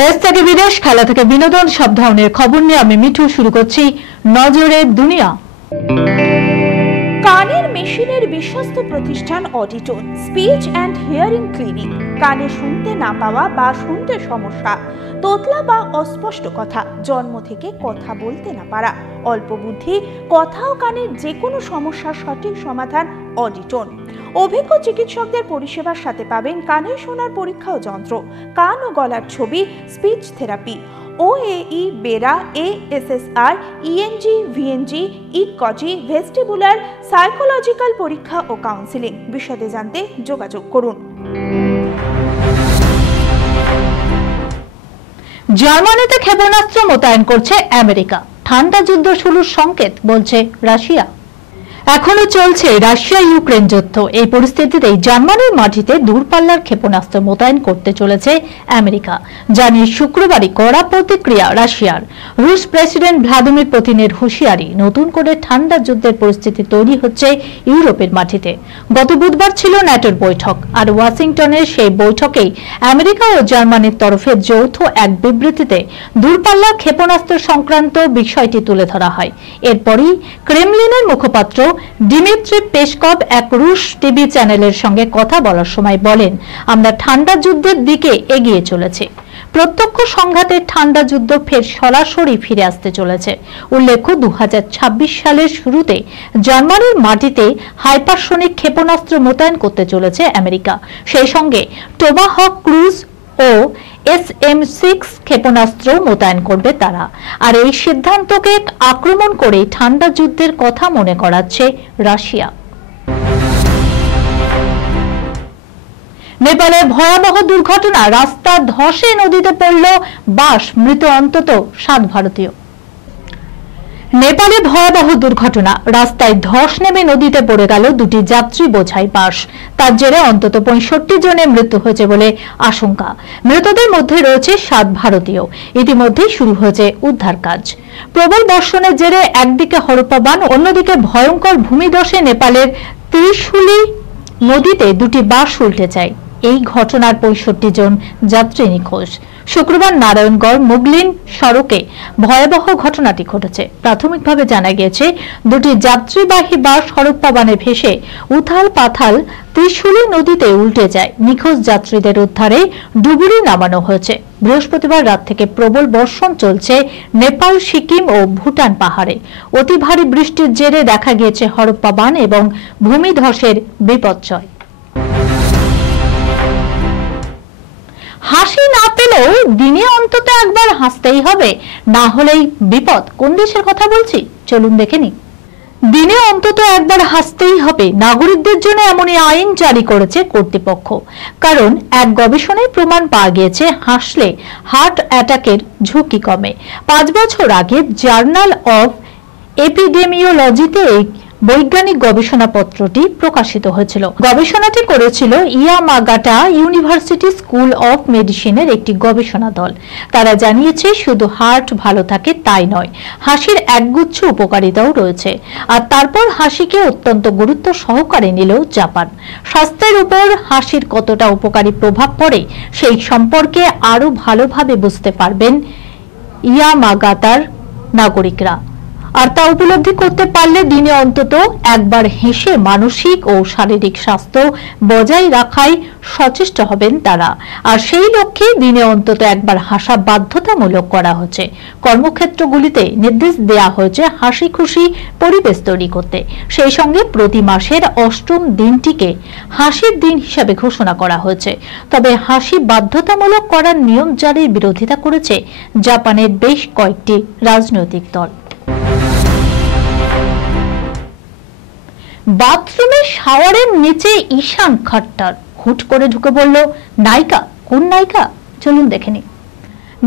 দেশ থেকে বিদেশ, খেলা থেকে বিনোদন, সব ধরনের খবর নিয়ে আমি মিঠু শুরু করছি নজরে দুনিয়া। কানের মেশিনের বিশ্বস্ত প্রতিষ্ঠান অডিটন, স্পিচ অ্যান্ড হিয়ারিং ক্লিনিক। কানে শুনতে না পাওয়া বা শুনতে সমস্যা, তোতলা বা অস্পষ্ট কথা, জন্ম থেকে কথা বলতে না পারা, অল্প বুদ্ধি, কথা ও কানের যে কোনো সমস্যার সঠিক সমাধান অডিটন। অভিজ্ঞ চিকিৎসকদের পরিষেবার সাথে পাবেন কানে শোনার পরীক্ষা ও যন্ত্র, কান ও গলার ছবি, speech therapy, OAE, BERA, ASSR, ENG, VNG, ইকজি, ভেস্টিবুলার, সাইকোলজিক্যাল পরীক্ষা ও কাউন্সিলিং। বিশদে জানতে যোগাযোগ করুন। জার্মানিতে ক্ষেপণাস্ত্র মোতায়েন করছে আমেরিকা। ঠান্ডা যুদ্ধ শুরুর সংকেত বলছে রাশিয়া। এখনো চলছে রাশিয়া ইউক্রেন যুদ্ধ। এই পরিস্থিতিতেই জার্মানির মাটিতে দূরপাল্লার ক্ষেপণাস্ত্র মোতায়েন করতে চলেছে আমেরিকা, যা নিয়ে শুক্রবারই কড়া প্রতিক্রিয়া রাশিয়ার। রুশ প্রেসিডেন্ট ভ্লাদিমির পুতিনের হুঁশিয়ারি, নতুন করে ঠান্ডা যুদ্ধের পরিস্থিতি তৈরি হচ্ছে ইউরোপের মাটিতে। গত বুধবার ছিল ন্যাটোর বৈঠক, আর ওয়াশিংটনের সেই বৈঠকেই আমেরিকা ও জার্মানির তরফে যৌথ এক বিবৃতিতে দূরপাল্লার ক্ষেপণাস্ত্র সংক্রান্ত বিষয়টি তুলে ধরা হয়। এরপরই ক্রেমলিনের মুখপাত্র দিমিত্রি পেসকভ এক রুশ টিভি চ্যানেলের সঙ্গে কথা বলার সময় বলেন, আমরা ঠান্ডা যুদ্ধের দিকে এগিয়ে চলেছি। প্রত্যক্ষ সংঘাতের ঠান্ডা যুদ্ধ ফের সরাসরি ফিরে আসতে চলেছে। উল্লেখ্য, 2026 সালের শুরুতে জার্মানির মাটিতে হাইপারসোনিক ক্ষেপণাস্ত্র মোতায়েন করতে চলেছে আমেরিকা। সেই সঙ্গে টোমাহক ক্রুজ ও SM-6 ক্ষেপণাস্ত্র মোতায়েন করবে তারা। আর এই সিদ্ধান্তকে আক্রমণ করে ঠান্ডা যুদ্ধের কথা মনে করাচ্ছে রাশিয়া। নেপালে ভয়াবহ দুর্ঘটনা, রাস্তা ধসে নদীতে পড়ল বাস, মৃত অন্তত 7 ভারতীয়। নেপালে ভয়াবহ দুর্ঘটনা, রাস্তায় ধস নেমে নদীতে পড়ে গেল দুটি যাত্রী বোঝাই বাস। তার জেরে অন্তত 65 জনের মৃত্যু হয়েছে বলে আশঙ্কা। মৃতদের মধ্যে রয়েছে 7 ভারতীয়। ইতিমধ্যেই শুরু হয়েছে উদ্ধার কাজ। প্রবল বর্ষণের জেরে একদিকে হরপ্পা বান, অন্যদিকে ভয়ঙ্কর ভূমিধসে নেপালের ত্রিশুলি নদীতে দুটি বাস উল্টে যায়। এই ঘটনার 65 জন যাত্রী নিখোঁজ। শুক্রবার নারায়ণগড় মুগলিন সড়কে ভয়াবহ ঘটনাটি ঘটেছে। প্রাথমিকভাবে জানা গিয়েছে, দুটি যাত্রীবাহী বাস হরপ্পা বানে ভেসে উথাল পাথাল ত্রিশুলি নদীতে উল্টে যায়। নিখোঁজ যাত্রীদের উদ্ধারে ডুবুরি নামানো হয়েছে। বৃহস্পতিবার রাত থেকে প্রবল বর্ষণ চলছে নেপাল, সিকিম ও ভুটান পাহাড়ে। অতি ভারী বৃষ্টির জেরে দেখা গিয়েছে হরপ্পা বান এবং ভূমিধসের বিপর্যয়। হাসি না পেলেও দিনে অন্তত একবার হাসতেই হবে, না হলেই বিপদ। কোন দেশের কথা বলছি চলুন দেখে নিই। দিনে অন্তত একবার হাসতেই হবে, নাগরিকদের জন্য এমনই আইন জারি করেছে কর্তৃপক্ষ। কারণ এক গবেষণায় প্রমাণ পাওয়া গিয়েছে, হাসলে হার্ট অ্যাটাকের ঝুঁকি কমে। 5 বছর আগে জার্নাল অফ এপিডেমিওলজিতে বৈজ্ঞানিক গবেষণাপত্রটি প্রকাশিত হয়েছিল। গবেষণাটি করেছিল ইয়ামাগাটা ইউনিভার্সিটি স্কুল অফ মেডিসিনের একটি গবেষণা দল। তারা জানিয়েছে, শুধু হার্ট ভালো থাকে তাই নয়, হাসির একগুচ্ছ উপকারিতাও রয়েছে। আর তারপর হাসিকে অত্যন্ত গুরুত্ব সহকারে নিল জাপান। স্বাস্থ্যের উপর হাসির কতটা উপকারী প্রভাব পড়ে সেই সম্পর্কে আরো ভালোভাবে বুঝতে পারবেন ইয়ামাগাতার নাগরিকরা। আর তা উপলব্ধি করতে পারলে দিনে অন্তত একবার হেসে মানসিক ও শারীরিক স্বাস্থ্য বজায় রাখায় সচেষ্ট হবেন তারা। আর সেই লক্ষ্যে দিনে অন্তত একবার হাসা বাধ্যতামূলক করা হচ্ছে। কর্মক্ষেত্রগুলিতে নির্দেশ দেয়া হয়েছে হাসি খুশি পরিবেশ তৈরি করতে। সেই সঙ্গে প্রতি মাসের 8ম দিনটিকে হাসির দিন হিসাবে ঘোষণা করা হয়েছে। তবে হাসি বাধ্যতামূলক করার নিয়ম জারির বিরোধিতা করেছে জাপানের বেশ কয়েকটি রাজনৈতিক দল। বাথরুমে শাওয়ারের নিচে ঈশান খট্টার, হুট করে ঢুকে পড়ল নায়িকা। কোন নায়িকা চলুন দেখে নিই।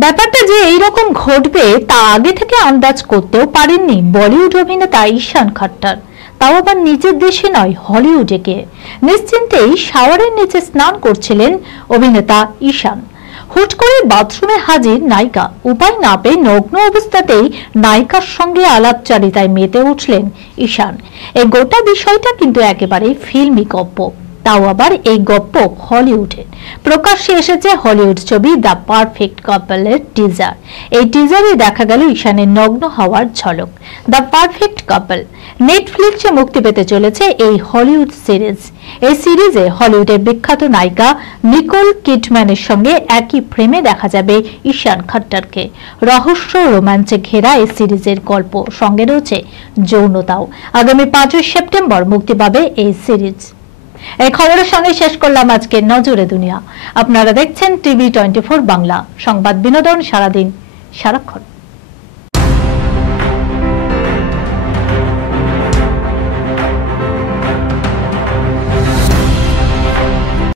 ব্যাপারটা যে এইরকম ঘটবে তা আগে থেকে আন্দাজ করতেও পারেননি বলিউড অভিনেতা ঈশান খট্টার। তাও আবার নিজের দেশে নয়, হলিউডে গিয়ে নিশ্চিন্তেই শাওয়ারের নিচে স্নান করছিলেন অভিনেতা ঈশান। হুট করে বাথরুমে হাজির নায়িকা। উপায় না পেয়ে নগ্ন অবস্থাতেই নায়িকার সঙ্গে আলাপচারিতায় মেতে উঠলেন ঈশান। এই গোটা বিষয়টা কিন্তু একেবারে ফিল্মি কাব্য। তাও আবার এই গপ্প হলিউডের। প্রকাশ্যে এসেছে হলিউড ছবি দ্য পারফেক্ট কাপলের টিজার। এই টিজারে দেখা গেল ঈশানের নগ্ন হওয়ার ঝলক। দ্য পারফেক্ট কাপল নেটফ্লিক্সে মুক্তি পেতে চলেছে এই হলিউড সিরিজ। এই সিরিজে হলিউডের বিখ্যাত নায়িকা নিকোল কিডম্যানের সঙ্গে একই ফ্রেমে দেখা যাবে ঈশান খট্টরকে। রহস্য রোমাঞ্চে ঘেরা এই সিরিজের গল্প, সঙ্গে রয়েছে যৌনতাও। আগামী 5 সেপ্টেম্বর মুক্তি পাবে এই সিরিজ। এই খবরের সঙ্গে শেষ করলাম আজকের নজরে দুনিয়া। আপনারা দেখছেন টিভি 24 বাংলা, সংবাদ বিনোদন সারাদিন সারাক্ষণ।